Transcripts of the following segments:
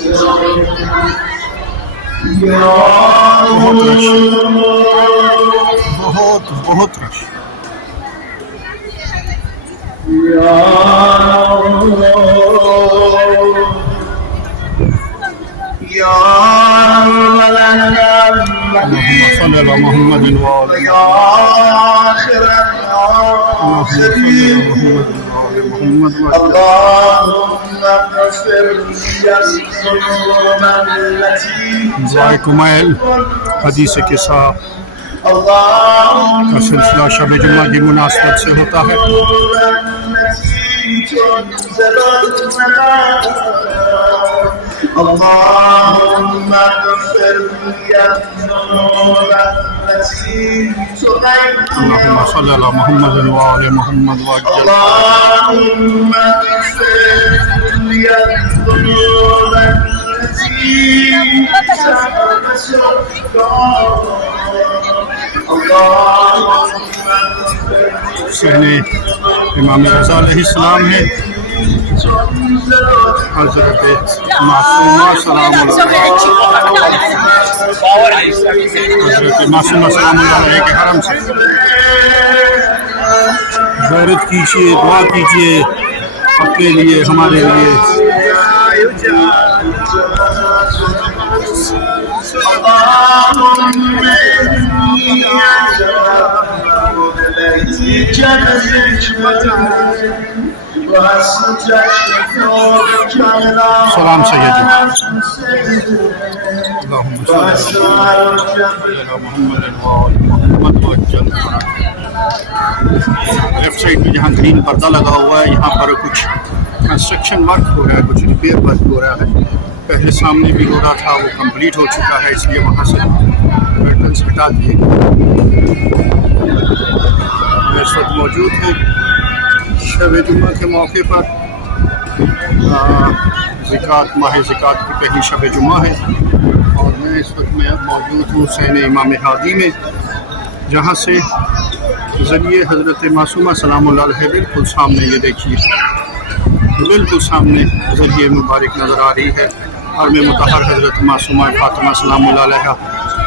بہت رش، بہت رش. اللهم صل على محمد وآل محمد. دعائے کمائل حدیث قصہ کا سلسلہ شب جمعہ کی مناسبت سے ہوتا ہے. اللهم اغفر لي الذنوب التي اللهم صل على محمد وآل محمد وعجل. اللهم اغفر لي الذنوب التي سہن امام رضا علیہ السلام ہے. حضرت معصومہ سلام اللہ علیہ کے حرم سے زیارت کیجیے، دعا کیجیے اپنے لیے، ہمارے لیے. سلام سیدی. اللہم صل علی محمد وآل محمد وعجل. لیفٹ سائڈ میں جہاں گرین پردہ لگا ہوا ہے، یہاں پر کچھ کنسٹرکشن ورک ہو رہا ہے، کچھ ریپیئر ورک ہو رہا ہے. پہلے سامنے بھی ہو رہا تھا، وہ کمپلیٹ ہو چکا ہے، اس لیے وہاں سے کرٹنس ہٹا دیے گئے. میں اس وقت موجود ہوں شب جمعہ کے موقع پر. زکوٰۃ، ماہ زکوٰۃ کی پہلی شب جمعہ ہے اور میں اس وقت میں موجود ہوں سہن امام ہادی میں، جہاں سے ذریعے حضرت معصومہ سلام اللہ علیہ بالکل سامنے، یہ دیکھیے بالکل سامنے ذریعے مبارک نظر آ رہی ہے. حرم مطہر حضرت معصومہ فاطمہ سلام اللہ علیہ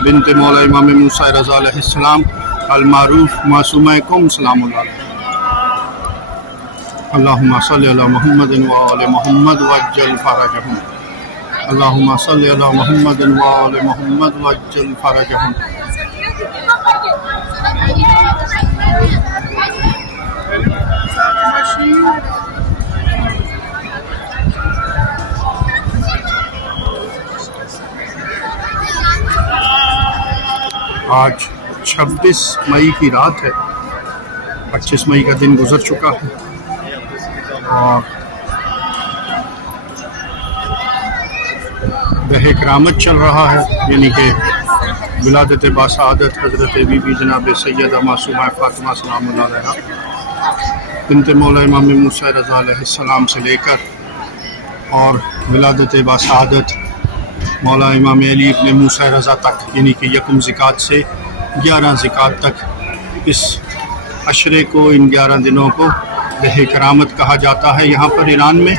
بنت مولا امام موسیٰ رضا علیہ السلام المعروف معصومہ کم سلام اللہ علیہ. اللہم صلی علی محمد وآل محمد وعجل فرجہم. اللہم صلی علی محمد وآل محمد وعجل فرجہم. آج 26 مئی کی رات ہے، 25 مئی کا دن گزر چکا ہے اور بہ کرامت چل رہا ہے، یعنی کہ ولادت باسعادت حضرت بی بی جناب سیدہ معصومہ فاطمہ سلام اللہ علیہ بنت مولا امام موسیٰ رضا علیہ السلام سے لے کر اور ولادت باسعادت مولا امام علی ابن موسیٰ رضا تک، یعنی کہ یکم زکوٰۃ سے 11 زکوٰۃ تک اس عشرے کو، ان 11 دنوں کو بہ کرامت کہا جاتا ہے یہاں پر ایران میں،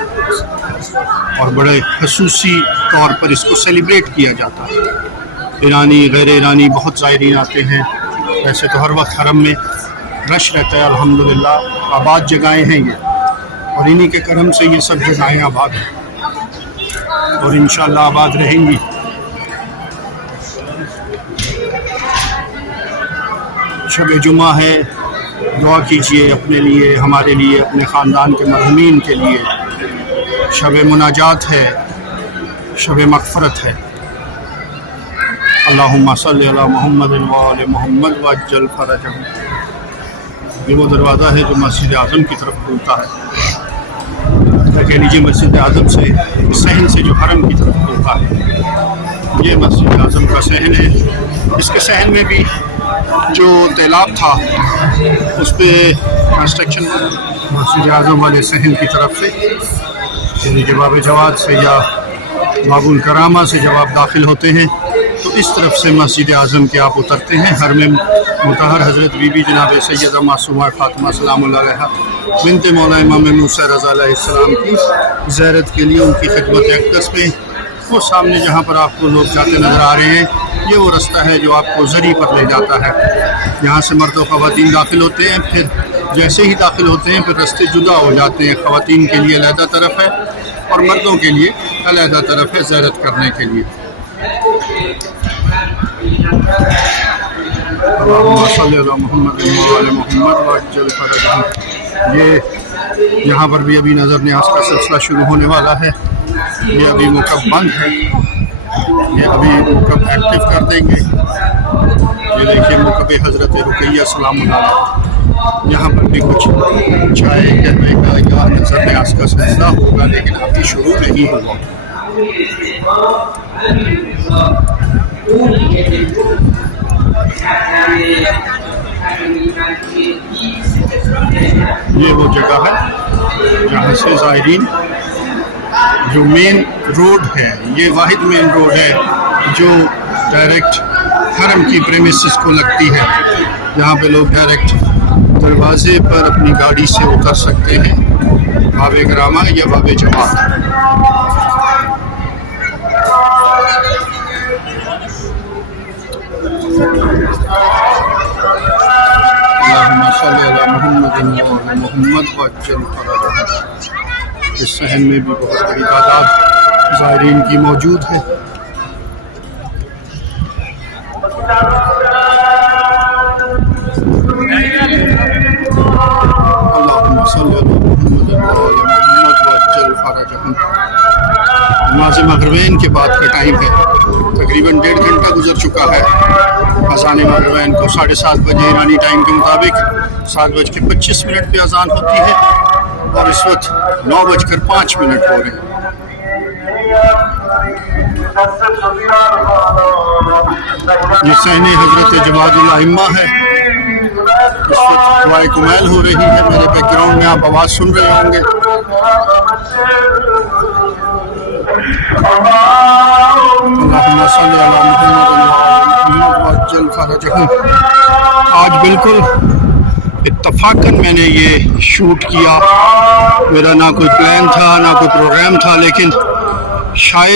اور بڑے خصوصی طور پر اس کو سیلیبریٹ کیا جاتا ہے. ایرانی، غیر ایرانی بہت زائرین آتے ہیں. ویسے تو ہر وقت حرم میں رش رہتا ہے، الحمدللہ آباد جگہیں ہیں یہ، اور انہی کے کرم سے یہ سب جگہیں آباد ہیں اور انشاءاللہ آباد رہیں گی. شب جمعہ ہے، دعا کیجئے اپنے لیے، ہمارے لیے، اپنے خاندان کے مرحومین کے لیے. شب مناجات ہے، شب مغفرت ہے. اللہم صلی علی محمد وآل محمد وعجل فرجہم. یہ وہ دروازہ ہے جو مسجد اعظم کی طرف کھلتا ہے، کہہ لیجیے مسجد اعظم سے، صحن سے جو حرم کی طرف کھلتا ہے. یہ مسجد اعظم کا صحن ہے. اس کے صحن میں بھی جو تیلاب تھا اس پہ کنسٹرکشن مسجد اعظم والے صحن کی طرف سے، یعنی کہ باب جواد سے یا باب الکرامہ سے جب آپ داخل ہوتے ہیں تو اس طرف سے مسجد اعظم کے آپ اترتے ہیں. حرم مطہر حضرت بی بی جناب سیدہ معصومہ فاطمہ سلام اللہ علیہ بنت مولا امام موسیٰ رضا علیہ السلام کی زیارت کے لیے، ان کی خدمت اقدس میں وہ سامنے جہاں پر آپ کو لوگ جاتے نظر آ رہے ہیں یہ وہ رستہ ہے جو آپ کو زری پر لے جاتا ہے. یہاں سے مرد و خواتین داخل ہوتے ہیں، پھر جیسے ہی داخل ہوتے ہیں پھر رستے جدا ہو جاتے ہیں. خواتین کے لیے علیحدہ طرف ہے اور مردوں کے لیے علیحدہ طرف ہے زیارت کرنے کے لیے. اللہم صلی علی محمد وعلی محمد وعجل فرجہم. یہ یہاں پر بھی ابھی نظر نیاز کا سلسلہ شروع ہونے والا ہے. یہ ابھی مکب بند ہے، یہ ابھی مکب ایکٹیو کر دیں گے. یہ دیکھیے مکب حضرت رقیہ سلام اللہ علیہ. یہاں پر بھی کچھ چائے کہنے کا یا نظر نیاز کا سلسلہ ہوگا لیکن ابھی شروع نہیں ہوگا. یہ وہ جگہ ہے جہاں سے زائرین جو مین روڈ ہے، یہ واحد مین روڈ ہے جو ڈائریکٹ حرم کی پریمیسز کو لگتی ہے. یہاں پہ لوگ ڈائریکٹ دروازے پر اپنی گاڑی سے اتر سکتے ہیں، باب کرامہ یا باب جماعت. اللہم صلی علی محمد وعلی محمد وعجل فرجہم. اس صحن میں بھی بہت بڑی تعداد زائرین کی موجود ہے. اللہم صلی علی محمد وعلی محمد وعجل فرجہم. نماز مغربین کے بعد کا ٹائم ہے، تقریباً 1.5 گھنٹہ گزر چکا ہے. اذان مغربین کو 7:30 بجے ایرانی ٹائم کے مطابق 7:25 پہ اذان ہوتی ہے اور اس وقت 9:05 ہو رہے ہیں. یہ صحن حضرت جواد الائمہ ہے. اس وقت دعائے کمیل ہو رہی ہے. میرے بیک گراؤنڈ میں آپ آواز سن رہے ہوں گے. اللہم صلی علی محمد وعلی محمد وعجل فرجہم. آج بالکل اتفاقاً میں نے یہ شوٹ کیا. میرا نہ کوئی پلان تھا نہ کوئی پروگرام تھا، لیکن شاید